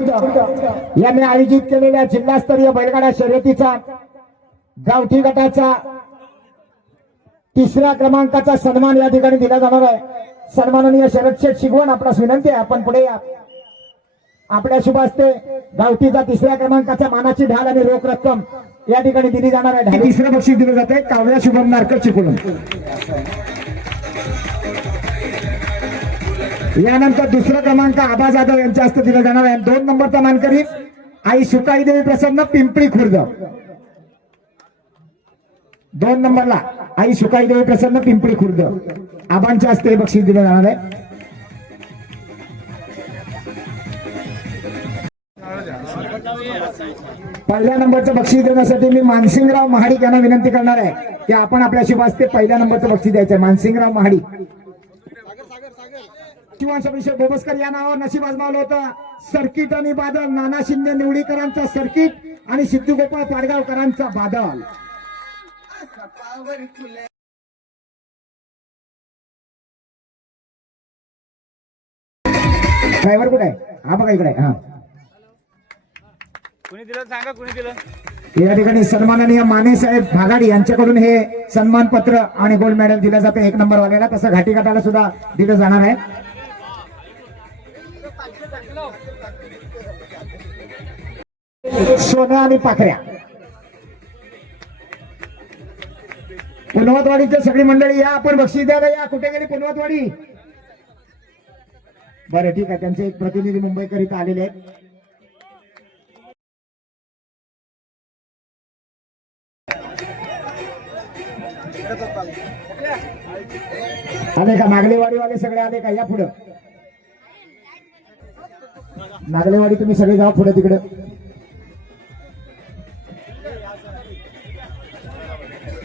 यांनी आयोजित केलेल्या जिल्हास्तरीय बैलगाडा शर्यतीचा गावठी गटाचा 3ऱ्या क्रमांकाचा सन्मान या ठिकाणी दिला जाणार आहे। सन्माननीय शरद शेठ शिगवण, आपणास विनंती आहे आपण पुढे या। आपल्या शुभ हस्ते गावठीचा 3ऱ्या क्रमांकाचा मानाची ढाल आणि रोख रक्कम या ठिकाणी दिली जाणार आहे। 3रं बक्षीस दिलं जाते कावळ्या शुभम नारकर चिपळूण। यानंतर 2रा क्रमांक आबा जाधव यांच्या हस्ते दिला जाणार आहे। 2 नंबरचा मानकरी आई सुकाई देवी प्रसन्न पिंपळी खुर्द। 2 नंबरला आई सुकाई देवी प्रसन्न पिंपळी खुर्द आबांच्या हस्ते बक्षीस दिलं जाणार आहे। पहिल्या नंबरचं बक्षीस देण्यासाठी मी मानसिंगराव महाडिक यांना विनंती करणार आहे की आपण आपल्या शुभ हस्ते पहिल्या नंबरचं बक्षीस द्यायचं आहे। मानसिंगराव महाडिक शिवांशभिषेक बोबसकर या नावावर नशीब आजमावलं होतं। सर्किट आणि बादल, नाना शिंदे निवडीकरांचा सर्किट आणि सिद्धू गोपाळ पाडगावकरांचा बादल। ड्रायव्हर कुठे आहे? हा बघा इकडे। हा कुणी दिलं सांगा, कुणी दिलं? या ठिकाणी सन्माननीय माने साहेब भागाडी यांच्याकडून हे सन्मान पत्र आणि गोल्ड मेडल दिलं जातं 1 नंबर वाल्याला। तसं घाटी गटाला सुद्धा दिलं जाणार आहे। सोनं आणि पाखऱ्या पुनवतवाडीची सगळी मंडळी या, आपण बक्षीस द्यायला या। कुठे गेली पुनवतवाडी? बरं ठीक आहे, त्यांचे एक प्रतिनिधी मुंबईकर इथं आलेले आहेत। आले का नागलेवाडीवाले सगळे आले का? या पुढं नागलेवाडी तुम्ही सगळे जावा पुढे तिकडे।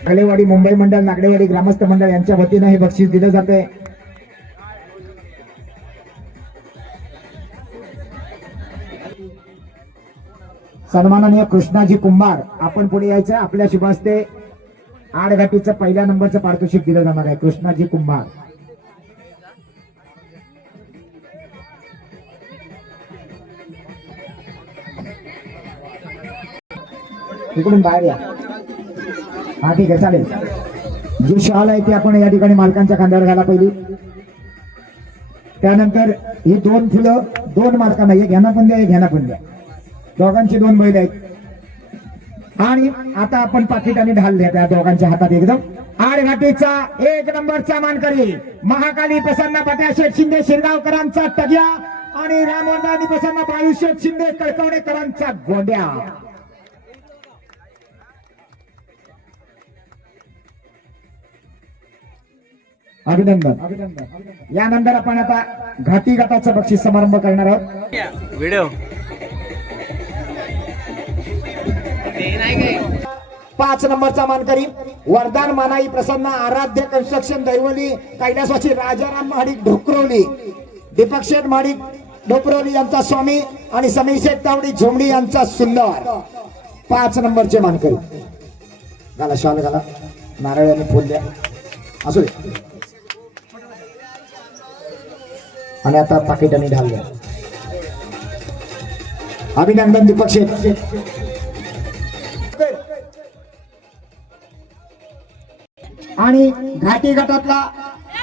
नागलेवाडी मुंबई मंडळ, नागलेवाडी ग्रामस्थ मंडळ यांच्या वतीने हे बक्षीस दिलं जाते। सन्माननीय कृष्णाजी कुंभार, आपण पुढे यायचं। आपल्या शुभ हस्ते आडघाटीचं पहिल्या नंबरचं पारितोषिक दिलं जाणार आहे। कृष्णाजी कुंभार इकडून बाहेर या। हा ठीक आहे, चालेल। जी शॉल आहे ती आपण या ठिकाणी मालकांच्या खांद्यावर घाला पहिली। त्यानंतर ही 2 फुलं 2 मालकांना, एक घ्याना पण द्या, एक घ्याना पण द्या। दोघांची 2 बैल आहेत। आणि आता आपण पाकिट आणि ढाल द्या त्या दोघांच्या हातात एकदम। आडघाटीचा 1 नंबरचा मानकरी महाकाली प्रसन्न पट्याशेठ शिंदे शिरगावकरांचा टग्या आणि रामवर्धानी प्रसन्न बाळूशेठ शिंदे कळकवणेकरांचा गोंड्या। अभिनंदन। यानंतर आपण आता घाटी गटाचा बक्षीस समारंभ करणार आहोत। व्हिडिओ 5 नंबरचा मानकरी वरदान मानाई प्रसन्न आराध्य कन्स्ट्रक्शन दैवली कैलासवासी राजाराम महाडिक ढोकरवली, दीपक शेठ महाडिक ढोकरवली यांचा स्वामी आणि समीर शेठ तावडी झोमडी यांचा सुंदर। 5 नंबरचे मानकरी घाला, शाल घाला, नारळ आणि फुल द्या, असू दे। आणि आता पाकिट आणि ढाल द्या। अभिनंदन दीपक शेठ। आणि घाटी गटातला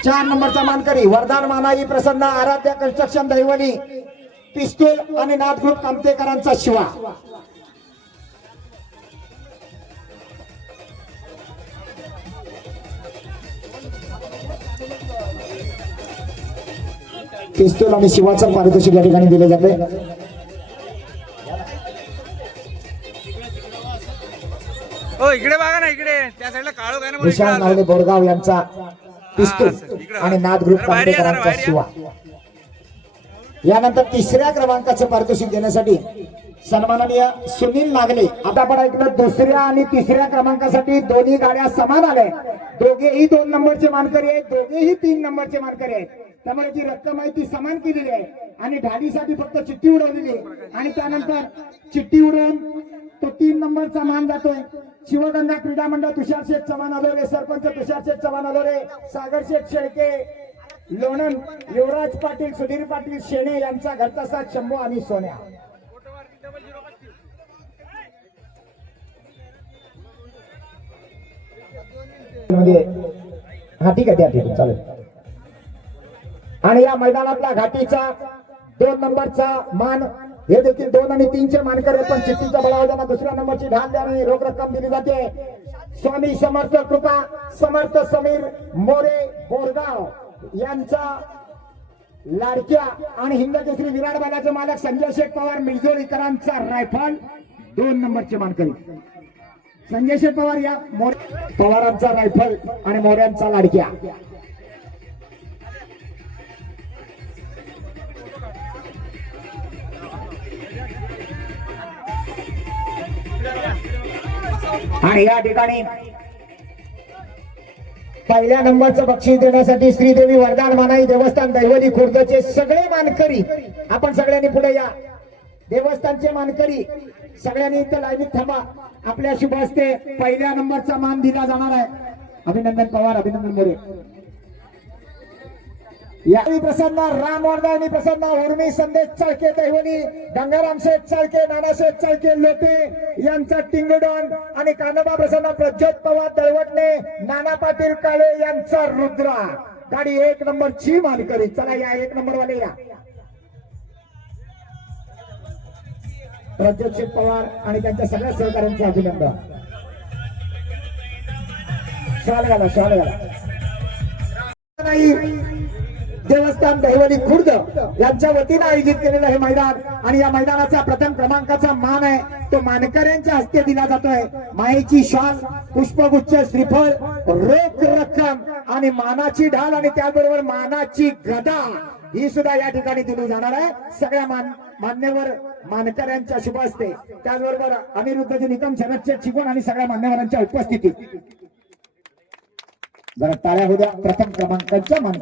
4 नंबरचा मानकरी वरदान मानाई प्रसन्न आराध्य कन्स्ट्रक्शन दैवली पिस्तूल आणि नाथ ग्रुप कामतेकरांचा शिवा। पिस्तूल आणि शिवाचं पारितोषिक या ठिकाणी दिले जाते। इकडे बघा ना, इकडे त्या साईडला काळो काय ना, विशाल नावले बोरगाव यांचा पिस्तूल आणि नाथ ग्रुप कामतेकरांचा शिवा। यानंतर 3ऱ्या क्रमांकाचं पारितोषिक देण्यासाठी सन्माननीय सुनील नागले। आता आपण ऐकलं 2ऱ्या आणि 3ऱ्या क्रमांकासाठी दोन्ही गाड्या समान आल्या। दोघेही 2 नंबरचे मानकरी आहेत, दोघेही 3 नंबरचे मानकरी आहेत। त्यामुळे जी रक्कम आहे ती समान केलेली आहे आणि ढालीसाठी फक्त चिठ्ठी उडवलेली आणि त्यानंतर चिठ्ठी उडवून तो 3 नंबरचा मान जातोय। शिवगंगा क्रीडा मंडळ तुषार शेठ चव्हाण आलोरे, सरपंच तुषार शेठ चव्हाण आलोरे, सागर शेठ शेळके, लोणन, युवराज पाटील, सुधीर पाटील शेणे यांचा घरचा साथ शंभू आणि सोन्या। मध्ये हा ठीक आहे, द्या तिथून चालेल. आणि या मैदानातला घाटीचा 2 नंबरचा मान, हे देखील 2 आणि 3 चे मानकरी आहेत, पण चिठ्ठीच्या बळावर त्यांना दुसऱ्या नंबरची ढाल द्यावी, रोख रक्कम दिली जाते. स्वामी समर्थ कृपा समर्थ समीर मोरे बोरगाव यांचा लाडक्या आणि हिंद केसरी विराट बैलाचे मालक संजय शेठ पवार मिरजोळीकरांचा रायफल 2 नंबरचे मानकरी संजय शेठ पवार या पवारांचा रायफल आणि मोऱ्यांचा लाडक्या. आणि या ठिकाणी पहिल्या नंबरचं बक्षीस देण्यासाठी श्रीदेवी वरदान मानाई देवस्थान दैवली खुर्दचे सगळे मानकरी आपण सगळ्यांनी पुढे या. देवस्थानचे मानकरी सगळ्यांनी इथं लाईनीत थांबा. आपल्या शुभ हस्ते पहिल्या नंबरचा मान दिला जाणार आहे. अभिनंदन पवार, अभिनंदन मोरे. यावेळी प्रसन्न रामवर्धनी प्रसन्न उर्मी संदेश चाळके दैवली गंगाराम शेठ चाळके नाना शेठ चाळके लोटे यांचा टिंगडॉन आणि कानोबा प्रसन्न प्रज्योत पवार दळवटणे नाना पाटील काळे यांचा रुद्रा. गाडी 1 नंबरची मानकरी. चला या 1 नंबर वाले या. प्रज्योत शेठ पवार आणि त्यांच्या सगळ्या सहकाऱ्यांचं अभिनंदन. शाल घाला, शाल घाला. देवस्थान दहिवली खुर्द यांच्या वतीने आयोजित केलेलं हे मैदान आणि या मैदानाचा प्रथम क्रमांकाचा मान आहे तो मानकऱ्यांच्या हस्ते दिला जातोय. मायेची शाल, पुष्पगुच्छ, श्रीफळ, रोख रक्कम आणि मानाची ढाल आणि त्याचबरोबर मानाची गदा ही सुद्धा या ठिकाणी दिली जाणार आहे सगळ्या मान्यवर मानकऱ्यांच्या शुभ हस्ते. त्याचबरोबर अनिरुद्धचे निकम शरदचे चिकून आणि सगळ्या मान्यवरांच्या उपस्थितीत जरा टाळ्या होऊ द्या प्रथम क्रमांकाच्या मानकर.